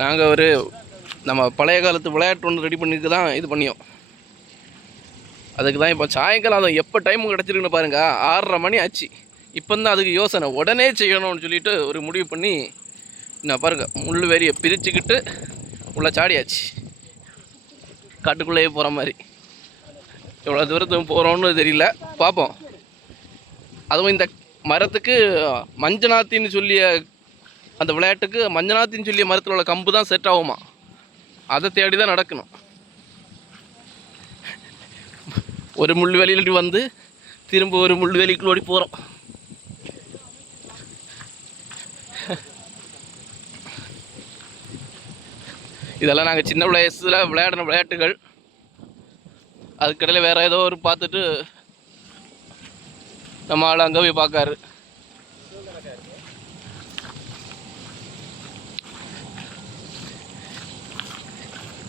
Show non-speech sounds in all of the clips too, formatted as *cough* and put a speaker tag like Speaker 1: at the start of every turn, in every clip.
Speaker 1: நாங்கள் ஒரு நம்ம பழைய காலத்து விளையாட்டு ஒன்று ரெடி பண்ணிட்டு தான் இது பண்ணியோம். அதுக்கு தான் இப்போ சாயங்காலம் அது எப்போ டைம் கிடச்சிருக்குன்னு பாருங்க ஆறரை மணி ஆச்சு. இப்போ தான் அதுக்கு யோசனை. உடனே செய்யணும்னு சொல்லிட்டு ஒரு முடிவு பண்ணி நான் பாருங்க முள் வேரியை பிரிச்சுக்கிட்டு உள்ளே சாடியாச்சு. காட்டுக்குள்ளேயே போகிற மாதிரி. எவ்வளோ தூரத்துக்கு போகிறோன்னு தெரியல. பார்ப்போம் அதுவும் இந்த மரத்துக்கு மஞ்சநாத்தின்னு சொல்லிய அந்த விளையாட்டுக்கு மஞ்சநாத்தின்னு சொல்லிய மரத்தில் உள்ள கம்பு தான் செட் ஆகுமா? அதை தேடி தான் நடக்கணும். ஒரு முள் வெளியில் வந்து திரும்ப ஒரு முள் வெளிக்குள்ள ஓடி போகிறோம் இதெல்லாம் நாங்கள் சின்ன வயசில் விளையாடின விளையாட்டுகள். அதுக்கிடையில் வேறு ஏதோ ஒரு பார்த்துட்டு நம்ம ஆள் அங்கே போய் பார்க்காரு.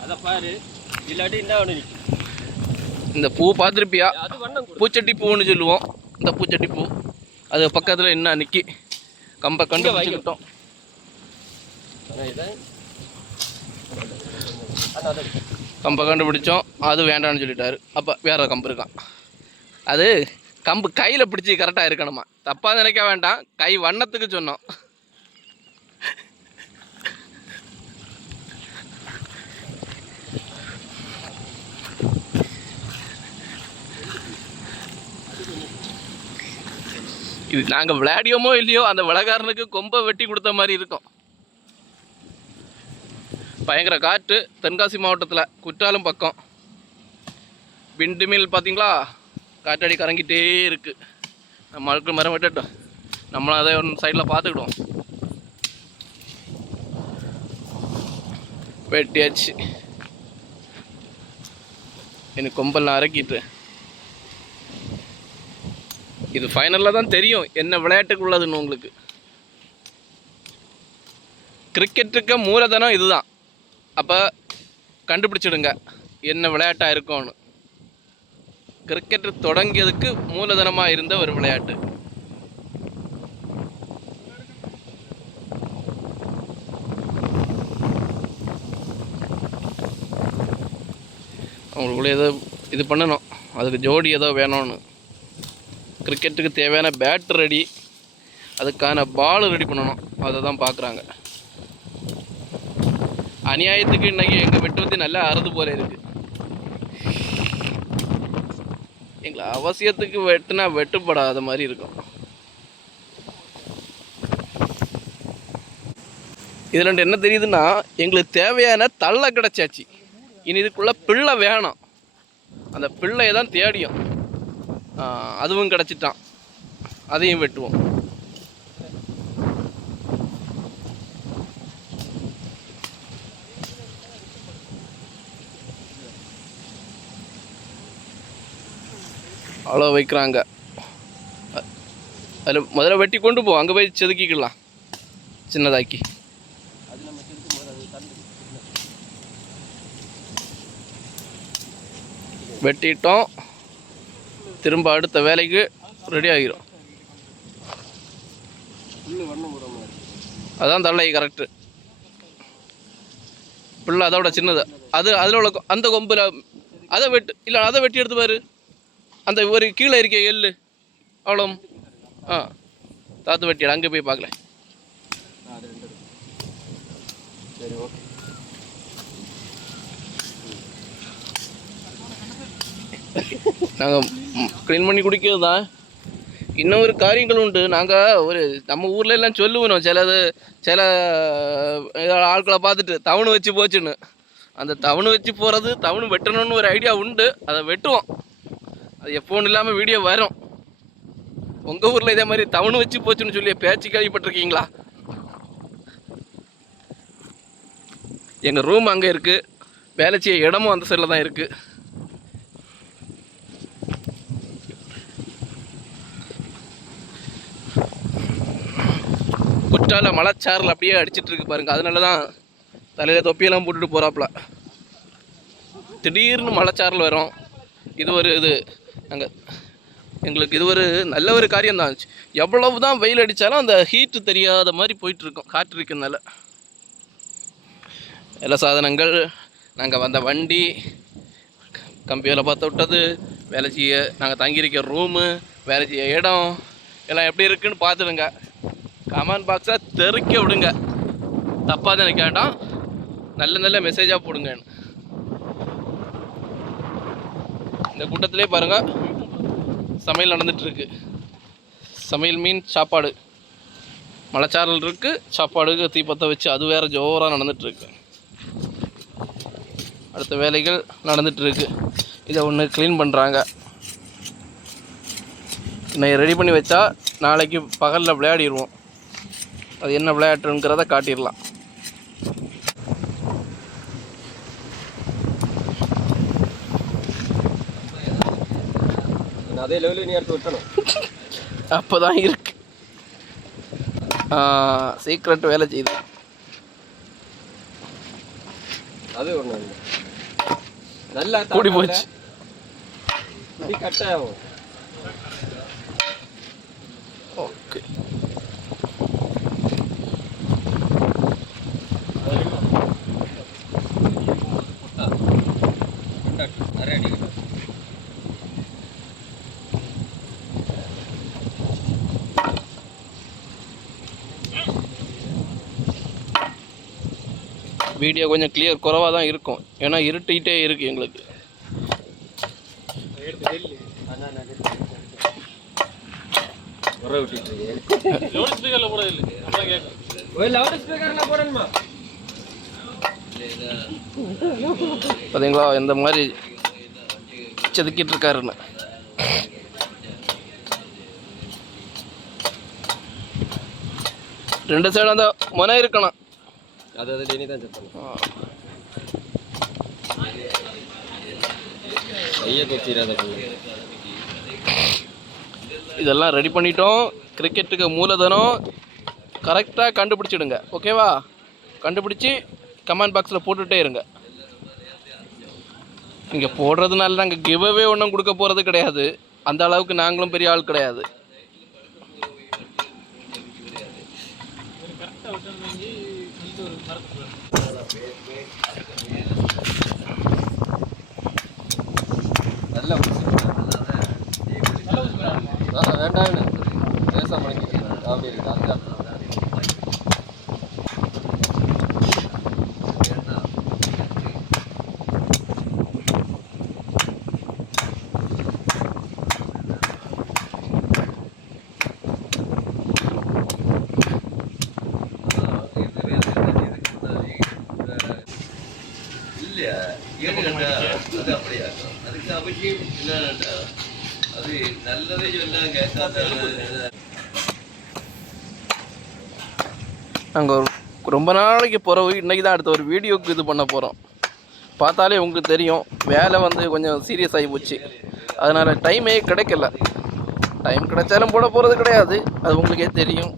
Speaker 2: அதை பாரு. இல்லாட்டி இந்த ஒன்று
Speaker 1: இந்த பூ பார்த்துருப்பியா? பூச்சட்டி பூன்னு சொல்லுவோம். இந்த பூச்சட்டி பூ. அது பக்கத்தில் என்ன நிக்கி. கம்பை கண்டு வச்சுக்கிட்டோம் கம்பை கண்டுபிடிச்சோம். அது வேண்டாம்னு சொல்லிட்டாரு. அப்போ வேற கம்பு இருக்கான். அது கம்பு கையில் பிடிச்சி கரெக்டாக இருக்கணுமா? தப்பாக நினைக்க வேண்டாம். கை வண்ணத்துக்கு சொன்னோம். இது நாங்கள் விளையாடியோமோ இல்லையோ அந்த விளையாடுறனுக்கு கொம்பை வெட்டி கொடுத்த மாதிரி இருக்கும். பயங்கர காற்று தென்காசி மாவட்டத்தில் குற்றாலம் பக்கம். விண்டு மில் பார்த்தீங்களா காற்றடி கறங்கிட்டே இருக்குது நம்ம ஆட்கள் மரம் விட்டுட்டோம். நம்மளும் அதை ஒன்று சைடில் பார்த்துக்கிடுவோம். வெட்டியாச்சு. எனக்கு கொம்பெல்லாம் அரைக்கிட்டு இது ஃபைனலில் தான் தெரியும் என்ன விளையாட்டுக்கு உள்ளதுன்னு உங்களுக்கு. கிரிக்கெட்டுக்கு மூலதனம் இதுதான். அப்போ கண்டுபிடிச்சிடுங்க என்ன விளையாட்டாக இருக்கும்னு கிரிக்கெட் தொடங்கியதுக்கு மூலதனமாக இருந்த ஒரு விளையாட்டு. அவங்களுக்குள்ள ஏதோ இது பண்ணணும். அதுக்கு ஜோடி ஏதோ வேணும்னு. கிரிக்கெட்டுக்கு தேவையான பேட் ரெடி அதுக்கான பால் ரெடி பண்ணணும். அதை தான் பார்க்குறாங்க. அநியாயத்துக்கு இன்னைக்கு எங்கள் வெட்டுவத்தி நல்லா அறுது போல இருக்குது எங்களை அவசியத்துக்கு வெட்டுனா வெட்டுப்படாத மாதிரி இருக்கும். இதில் என்ன தெரியுதுன்னா எங்களுக்கு தேவையான தள்ள கிடச்சாச்சு. இனி இதுக்குள்ளே பிள்ளை வேணும். அந்த பிள்ளையை தான் தேடியும். அதுவும் கிடச்சிட்டான். அதையும் வெட்டுவோம். அவ்வளோ வைக்கிறாங்க. அதில் முதல்ல வெட்டி கொண்டு போ அங்கே போய் செதுக்கிக்கலாம். சின்னதாக்கி. வெட்டிட்டோம். திரும்ப அடுத்த வேலைக்கு ரெடி ஆகிரும். அதான் தள்ளை கரெக்டு பிள்ளை அதோட சின்னது. அது அதில் உள்ள கொ- அந்த கொம்பில் அதை வெட்டு இல்லை அதை வெட்டி எடுத்து பாரு. அந்த ஒரு கீழே இருக்க எள்ளு அவ்வளோ ஆ தாத்து வெட்டிடு அங்கே போய் பார்க்கல.
Speaker 2: சரி ஓகே.
Speaker 1: நாங்கள் க்ளீன் பண்ணி குடிக்கிறது தான் இன்னும் ஒரு காரியங்கள் உண்டு. நாங்கள் ஒரு நம்ம ஊர்ல எல்லாம் சொல்லுவோம் சிலது சில ஆட்களை பார்த்துட்டு தவணு வச்சு போச்சுன்னு. அந்த தவணு வச்சு போகிறது தவணு வெட்டணும்னு ஒரு ஐடியா உண்டு. அதை வெட்டுவோம். அது எப்போன்னு இல்லாமல் வீடியோ வரும். உங்கள் ஊரில் இதே மாதிரி தவணு வச்சு போச்சுன்னு சொல்லி பேச்சு கேள்விப்பட்டிருக்கீங்களா? எங்கள் ரூம் அங்கே இருக்குது வேலை செய்ய இடமும் அந்த சைடில் தான் இருக்குது குற்றால மலைச்சாரில் அப்படியே அடிச்சிட்டு இருக்கு பாருங்க. அதனால தான் தலையில் தொப்பியெல்லாம் போட்டுட்டு போகிறாப்புல திடீர்னு மலைச்சாரல் வரும். இது ஒரு இது. நாங்கள் எங்களுக்கு இது ஒரு நல்ல ஒரு காரியம் தான். எவ்வளவு தான் வெயில் அடித்தாலும் அந்த ஹீட்டு தெரியாத மாதிரி போயிட்டுருக்கோம் காற்று இருக்கிறதுனால. எல்லா சாதனங்கள் நாங்கள் வந்த வண்டி கம்பி வேலை பார்த்து விட்டது வேலை செய்ய நாங்கள் தங்கியிருக்க ரூமு வேலை செய்ய இடம் எல்லாம் எப்படி இருக்குன்னு பார்த்துடுங்க. கமெண்ட் பாக்ஸை தெருக்க விடுங்க. தப்பாக நினைக்க வேண்டாம். நல்ல நல்ல மெசேஜாக போடுங்க. இந்த கூட்டத்திலே பாருங்கள் சமையல் நடந்துகிட்ருக்கு சமையல் மீன் சாப்பாடு. மலைச்சாரல் இருக்குது சாப்பாடுக்கு தீப்பத்தை வச்சு அது வேறு ஜோராக நடந்துகிட்ருக்கு அடுத்த வேலைகள் நடந்துகிட்ருக்கு இதை ஒன்று க்ளீன் பண்ணுறாங்க இன்னைக்கு ரெடி பண்ணி வச்சா நாளைக்கு பகலில் விளையாடிடுவோம் அது என்ன விளையாட்டுங்கிறத காட்டிடலாம்.
Speaker 2: அதே லெவலில் நீ எடுத்து விட்டணும். *laughs*
Speaker 1: அப்போ தான் இருக்கு சீக்ரெட் வேலை செய்யுது.
Speaker 2: அது ஒன்று
Speaker 1: நல்லா கூடி
Speaker 2: போச்சு.
Speaker 1: கட்டாகும் வீடியோ கொஞ்சம் கிளியர் குறவாக தான் இருக்கும். ஏன்னா இருட்டிகிட்டே இருக்குது எங்களுக்கு. பார்த்தீங்களா இந்த மாதிரி செதுக்கிட்டு இருக்காருன்னு ரெண்டு சைடும் அந்த முனை இருக்கணும்.
Speaker 2: அது அது டெய்லி தான் செக்
Speaker 1: பண்ணுவோம்
Speaker 2: கையை
Speaker 1: இதெல்லாம் ரெடி பண்ணிட்டோம். கிரிக்கெட்டுக்கு மூலதனம். கரெக்டாக கண்டுபிடிச்சிடுங்க. ஓகேவா கண்டுபிடிச்சி கமெண்ட் பாக்ஸில் போட்டுகிட்டே இருங்க. இங்கே போடுறதுனால நாங்கள் கிவ்அவே ஒன்றும் கொடுக்க போகிறது கிடையாது. அந்த அளவுக்கு நாங்களும் பெரிய ஆள் கிடையாது.
Speaker 3: வேண்டாம் பேச முடிஞ்சிட்டு அப்படி இருக்கு அந்த
Speaker 1: நாங்கள் ரொம்ப நாளைக்கு பிறகு இன்றைக்கி தான் அடுத்த ஒரு வீடியோக்கு இது பண்ண போகிறோம் பார்த்தாலே உங்களுக்கு தெரியும் வேலை வந்து கொஞ்சம் சீரியஸ் ஆகி போச்சு. அதனால் டைமே கிடைக்கல. டைம் கிடைச்சாலும் போட போகிறது கிடையாது. அது உங்களுக்கே தெரியும்.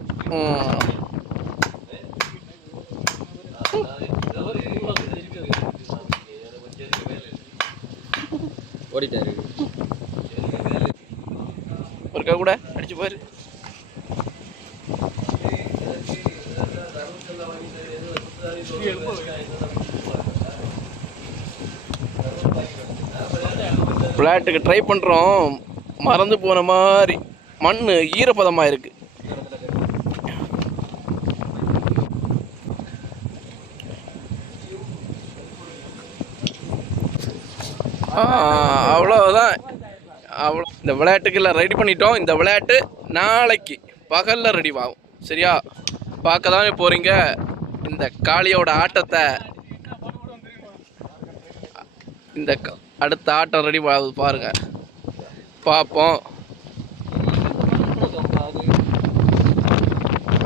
Speaker 2: ஓடிட்டாரு.
Speaker 1: ஒருக்கா கூட அடிச்சு பாரு பிளாட்டுக்கு ட்ரை பண்ணுறோம் மறந்து போன மாதிரி. மண் ஈரப்பதமாக இருக்கு ஆ, இந்த விளையாட்டுக்கெல்லாம் ரெடி பண்ணிட்டோம். இந்த விளையாட்டு நாளைக்கு பகலில் ரெடி ஆகும். சரியா? பார்க்க தானே போகிறீங்க இந்த காளியோட ஆட்டத்தை இந்த அடுத்த ஆட்டம் ரெடி ஆகுது பாருங்க. பார்ப்போம்.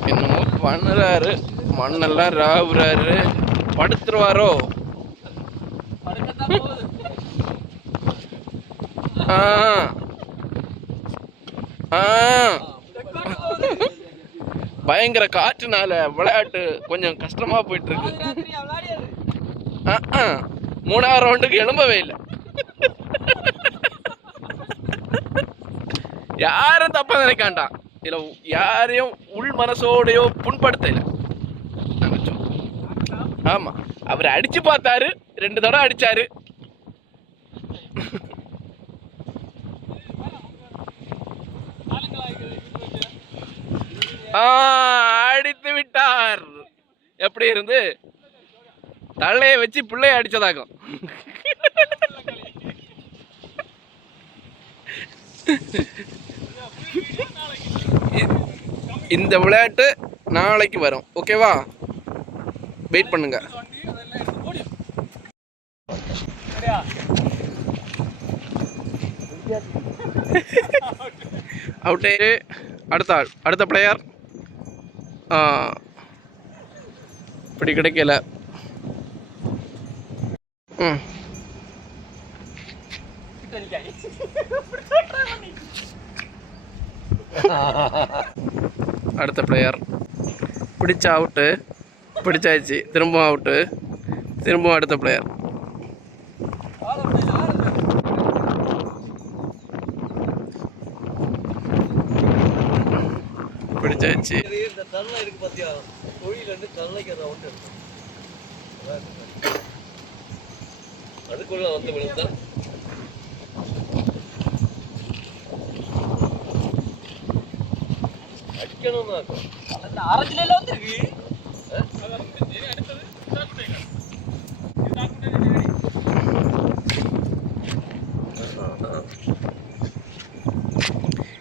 Speaker 1: என்னமோ பண்ணுறாரு. மண்ணெல்லாம் ராவுறாரு. படுத்துருவாரோ? ஆ. பயங்கர காற்றுனால விளையாட்டு கொஞ்சம் கஷ்டமா போயிட்டு இருக்கு மூணாவது ரவுண்டுக்கு எழும்பவே இல்லை. யாரும் தப்பா நினைக்காண்டாம் இதுல யாரையும் உள் மனசோடையோ புண்படுத்தல. ஆமா. அவர் அடிச்சு பார்த்தாரு. ரெண்டு தடவை அடிச்சாரு. அடித்து விட்டார். எப்படி இருந்து? தள்ளைய வச்சு பிள்ளைய அடிச்சதாகும். இந்த விளையாட்டு நாளைக்கு வரும். ஓகேவா வெயிட் பண்ணுங்க. அவுட்டே அடுத்த ஆள். அடுத்த பிளேயர் இப்படி கிடைக்கல. ம். அடுத்த பிளேயர் பிடிச்ச அவுட்டு பிடிச்சாச்சு திரும்பவும் அவுட்டு திரும்பவும் அடுத்த பிளேயர் பிடிச்சாச்சு.
Speaker 3: இந்த தருணம் இருக்கு பாத்தியா தொழில் வந்து தருணைக்கு ரவுண்ட் இருக்கும் அதுக்குள்ள வந்து விழுந்தா அடிக்கணும்னா
Speaker 2: அரைச்சில வந்துருக்கு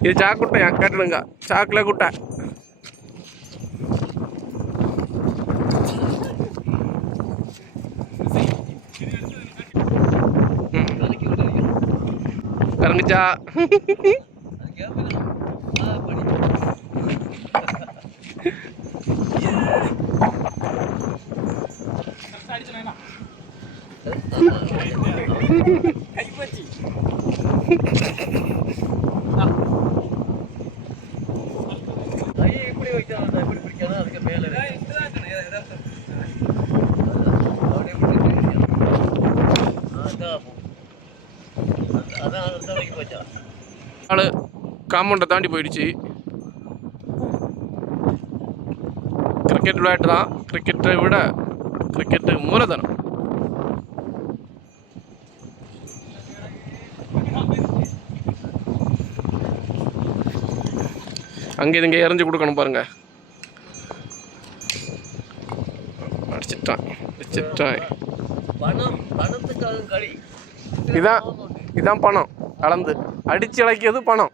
Speaker 1: இது சாக்குட்டையா கட்டணுங்க சாக்கில் குட்டை கறங்குச்சா
Speaker 3: அது கேட்பீங்க ஆ படி கை இப்படி வைக்கணும் இப்படி பிடிக்கணும் அதுக்கு மேல இருக்கு. அப்படியே பிடிச்சு. ஆ, அதான் அப்போ. அந்த- அதான் அந்த வரைக்கும் போச்சா
Speaker 1: ஆளு காம்பவுண்டை தாண்டி போயிடுச்சு. கிரிக்கெட் விளையாட்டு தான். கிரிக்கெட்டை விட கிரிக்கெட்டு மூலதனம். அங்கே இது இங்கே எறிஞ்சு கொடுக்கணும் பாருங்க. அடிச்சிட்டான் அடிச்சிட்டான்.
Speaker 3: பணம் பணத்துக்காக களி
Speaker 1: இதான் இதான் பணம் கலந்து அடிச்சு இழக்கியது பணம்.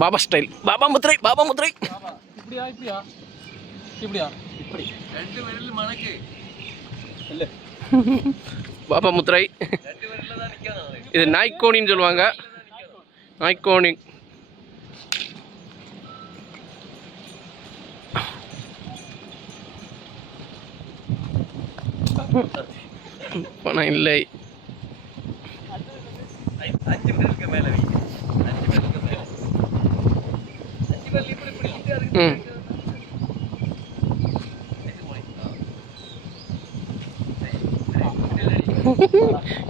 Speaker 1: பாபா ஸ்டைல் பாபா முத்ரை பாபா முத்ரை
Speaker 2: இப்படியா இப்படியா? இப்படியா? இப்படி.
Speaker 3: ரெண்டு விரல் மணக்கு
Speaker 1: பாபா முத்ரை
Speaker 3: ரெண்டு விரல்ல தான் நிக்கணும் அவன்.
Speaker 1: இது நாய்க்கோணின்னு சொல்லுவாங்க. நாய்க்கோணி. பணம் இல்லை.
Speaker 3: அஞ்சு மேல வை அஞ்சு விரலுக்கு மேல அஞ்சு விரல் இப்படி பிடிச்சிட்டு அதுக்கு
Speaker 1: ம்
Speaker 3: இது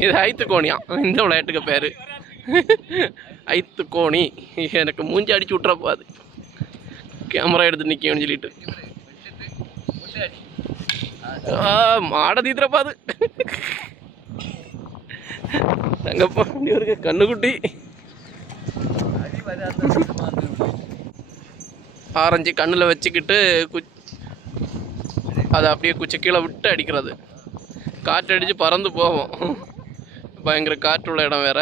Speaker 1: இது ஐத்து கோணியா இந்த விளையாட்டுக்கு பேர். ஐத்து கோணி எனக்கு மூஞ்சி அடிச்சு விட்ற அது கேமரா எடுத்து நிற்கணும்னு சொல்லிட்டு. மாட தீத்துறப்பா அது தங்கப்பா இவருக்கு கண்ணுக்குட்டி. ஆரஞ்சு கண்ணில் வச்சுக்கிட்டு கு அதை அப்படியே குச்சி கீழே விட்டு அடிக்கிறது. காற்றடிச்சு பறந்து போவோம். பயங்கர காற்று உள்ள இடம் வேற.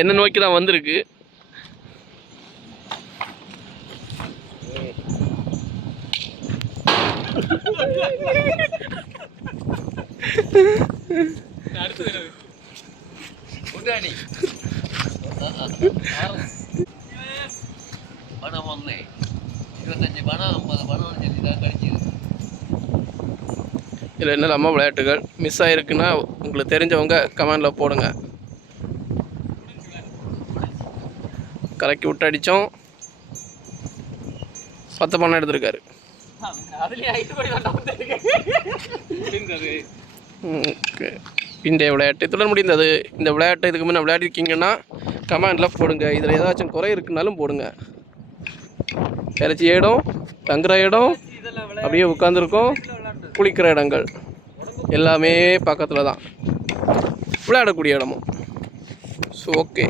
Speaker 1: என்ன நோக்கி தான் வந்திருக்கு?
Speaker 3: அடுத்து பணம் ஒன்று இருபத்தஞ்சு பணம் ஐம்பது பணம் சொல்லி தான் கிடைச்சிது
Speaker 1: இதில் என்னெல்லாமோ விளையாட்டுகள் மிஸ் ஆகிருக்குன்னா உங்களுக்கு தெரிஞ்சவங்க கமெண்டில் போடுங்க. கலக்கி விட்டு அடித்தோம். பத்து பண்ண எடுத்திருக்காரு. இன்றைய விளையாட்டு இத்துடன் முடிந்தது. இந்த விளையாட்டை இதுக்கு முன்னே விளையாடிருக்கீங்கன்னா கமெண்டில் போடுங்க. இதில் ஏதாச்சும் குறை இருக்குனாலும் போடுங்க. இறைச்சி இடம் தங்குற இடம் அப்படியே உட்காந்துருக்கோம் குளிக்கிற இடங்கள் எல்லாமே பக்கத்தில் தான். விளையாடக்கூடிய இடமும். So okay